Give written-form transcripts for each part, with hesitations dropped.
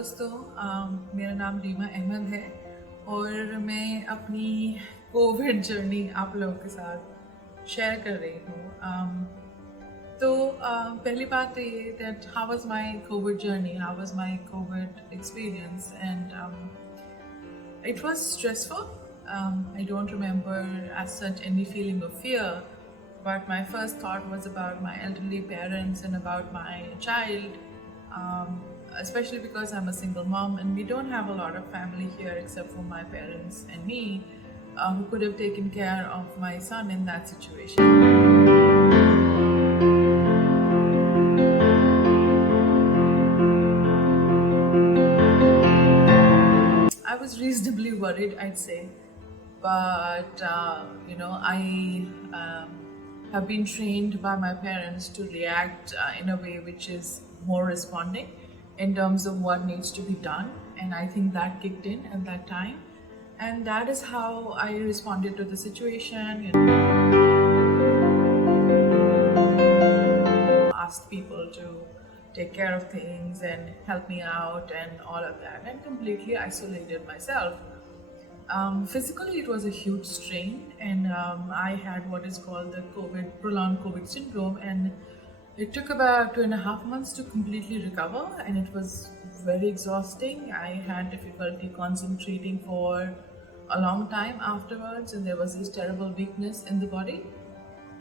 दोस्तों, मेरा नाम रीमा अहमद है और मैं अपनी कोविड जर्नी आप लोगों के साथ शेयर कर रही हूँ। पहली बात तो ये that how was my Covid journey, how was my Covid experience and it was stressful. I don't remember as such any feeling of fear, but my first thought was about my elderly parents and about my child, especially because I'm a single mom and we don't have a lot of family here except for my parents and me, who could have taken care of my son in that situation. I was reasonably worried, I'd say, but I have been trained by my parents to react in a way which is more responding in terms of what needs to be done, and I think that kicked in at that time, and that is how I responded to the situation. Asked people to take care of things and help me out and all of that, and completely isolated myself. Physically, it was a huge strain, and I had what is called the prolonged COVID syndrome, and it took about 2.5 months to completely recover, and it was very exhausting. I had difficulty concentrating for a long time afterwards, and there was this terrible weakness in the body.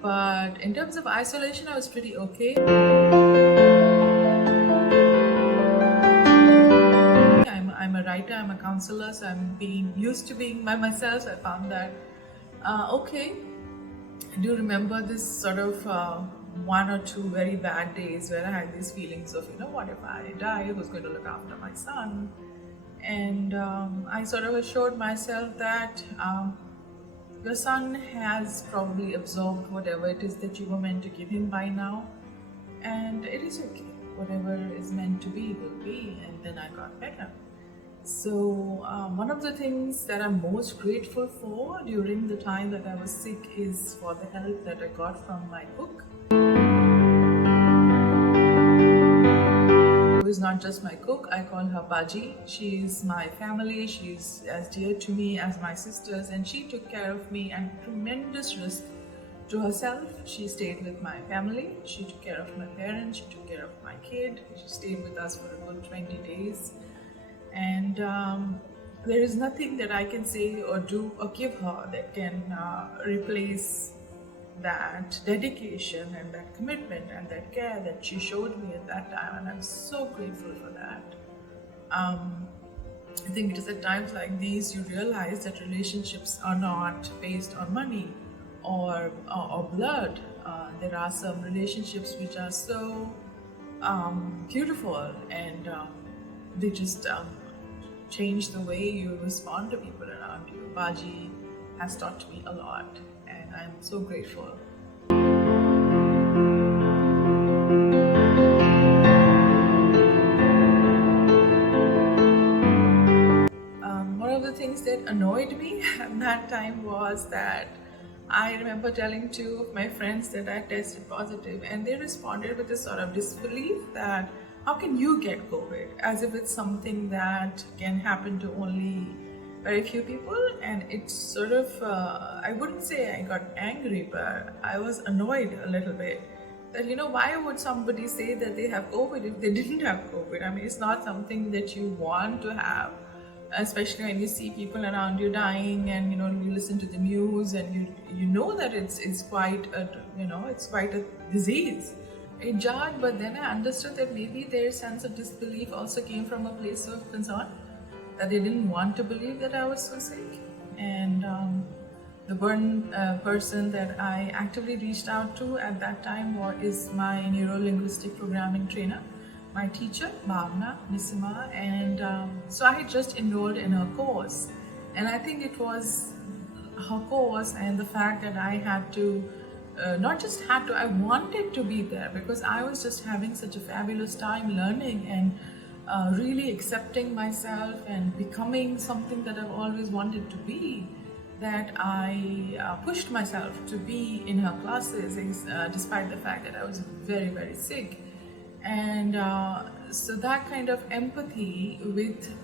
But in terms of isolation, I was pretty okay. I'm a writer, I'm a counselor, so I'm being used to being by myself. So I found that okay. I do remember this sort of one or two very bad days where I had these feelings of, what if I die? Who's going to look after my son? And I sort of assured myself that your son has probably absorbed whatever it is that you were meant to give him by now, and it is okay. Whatever is meant to be will be. And then I got better. So one of the things that I'm most grateful for during the time that I was sick is for the help that I got from my cook. Who is not just my cook, I call her Baji. She's my family, she's as dear to me as my sisters, and she took care of me at tremendous risk to herself. She stayed with my family, she took care of my parents, she took care of my kid, she stayed with us for a good 20 days. And there is nothing that I can say or do or give her that can replace that dedication and that commitment and that care that she showed me at that time, and I'm so grateful for that. I think it is at times like these you realize that relationships are not based on money or blood. There are some relationships which are so beautiful, and they just change the way you respond to people around you. Baji has taught me a lot, and I'm so grateful. One of the things that annoyed me at that time was that I remember telling two of my friends that I tested positive, and they responded with a sort of disbelief that how can you get COVID, as if it's something that can happen to only very few people. And it's sort of, I wouldn't say I got angry, but I was annoyed a little bit that, why would somebody say that they have COVID if they didn't have COVID? I mean, it's not something that you want to have, especially when you see people around you dying, and you listen to the news, and you know that it's quite a disease. It jarred, but then I understood that maybe their sense of disbelief also came from a place of concern, that they didn't want to believe that I was so sick. And the one person that I actively reached out to at that time is my neuro-linguistic programming trainer, my teacher, Bhavna Nisima, and so I had just enrolled in her course. And I think it was her course and the fact that I had to I wanted to be there, because I was just having such a fabulous time learning and really accepting myself and becoming something that I've always wanted to be, that I pushed myself to be in her classes despite the fact that I was very, very sick. And so that kind of empathy with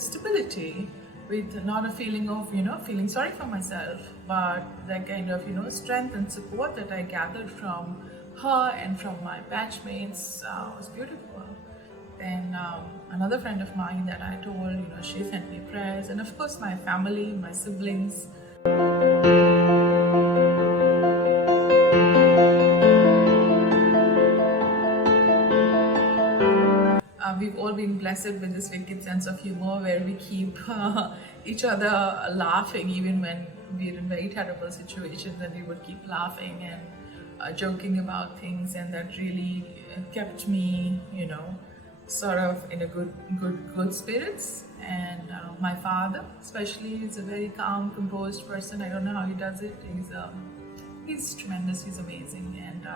stability, with not a feeling of feeling sorry for myself, but that kind of strength and support that I gathered from her and from my batchmates was beautiful. Then another friend of mine that I told, she sent me prayers, and of course my family, my siblings. We've all been blessed with this wicked sense of humor where we keep each other laughing even when we're in very terrible situations, and we would keep laughing and joking about things, and that really kept me, sort of in a good spirits. And my father, especially, is a very calm, composed person. I don't know how he does it. He's tremendous. He's amazing, and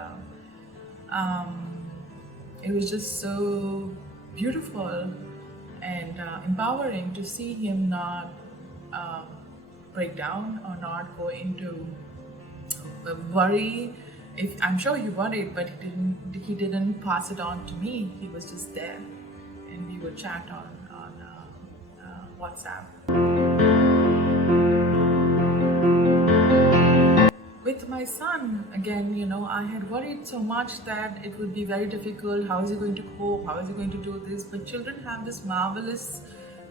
it was just so beautiful and empowering to see him not break down or not go into worry. I'm sure he worried, but he didn't pass it on to me. He was just there, and we would chat on WhatsApp. With my son, again, I had worried so much that it would be very difficult. How is he going to cope? How is he going to do this? But children have this marvelous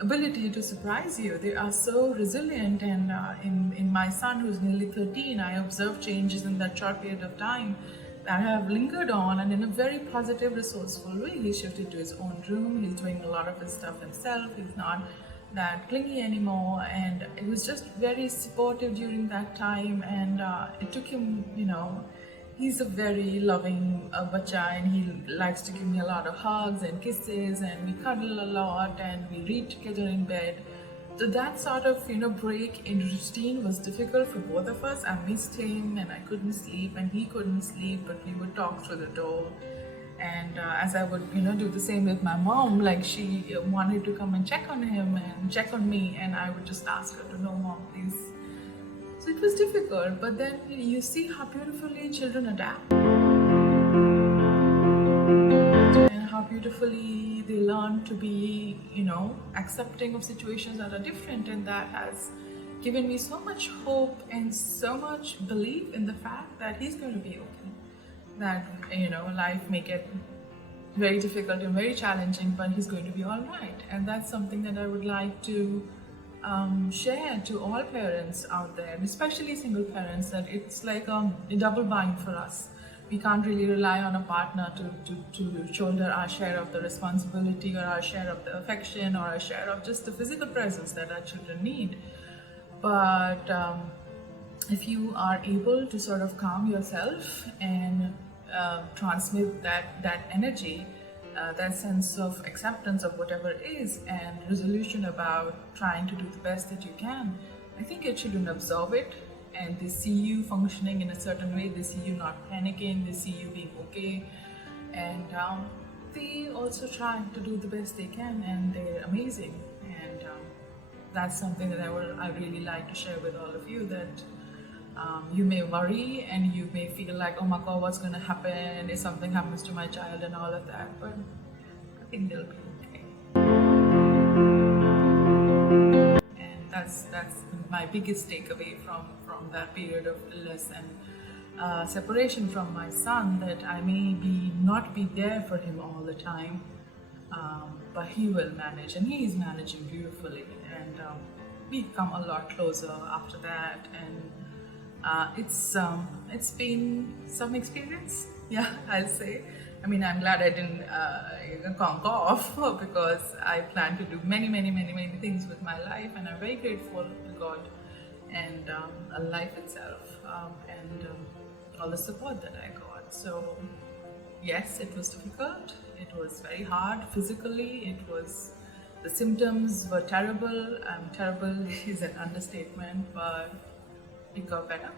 ability to surprise you. They are so resilient, and in my son, who's nearly 13, I observed changes in that short period of time that have lingered on, and in a very positive, resourceful way. He shifted to his own room. He's doing a lot of his stuff himself. He's not that clingy anymore, and it was just very supportive during that time. And it took him, he's a very loving bacha, and he likes to give me a lot of hugs and kisses, and we cuddle a lot, and we read together in bed. So that sort of break in routine was difficult for both of us. I missed him, and I couldn't sleep, and he couldn't sleep, but we would talk through the door. And as I would do the same with my mom, like she wanted to come and check on him and check on me, and I would just ask her to, no mom, please. So it was difficult, but then you see how beautifully children adapt, and how beautifully they learn to be, accepting of situations that are different. And that has given me so much hope and so much belief in the fact that he's going to be okay. That, life may get very difficult and very challenging, but he's going to be all right. And that's something that I would like to share to all parents out there, and especially single parents, that it's like a double bind for us. We can't really rely on a partner to shoulder our share of the responsibility, or our share of the affection, or our share of just the physical presence that our children need. But if you are able to sort of calm yourself and transmit that energy, that sense of acceptance of whatever it is, and resolution about trying to do the best that you can, I think your children absorb it, and they see you functioning in a certain way. They see you not panicking, they see you being okay, and they also try to do the best they can, and they're amazing. And that's something that I really like to share with all of you, that you may worry and you may feel like, oh my god, what's going to happen if something happens to my child and all of that, but I think they'll be okay. And that's my biggest takeaway from that period of illness and separation from my son, that I may not be there for him all the time, but he will manage, and he is managing beautifully. And we've come a lot closer after that, and it's been some experience, yeah, I'll say. I mean, I'm glad I didn't conk off, because I plan to do many things with my life, and I'm very grateful to God and life itself, and all the support that I got. So yes, it was difficult. It was very hard physically. The symptoms were terrible. Terrible is an understatement, but it got better.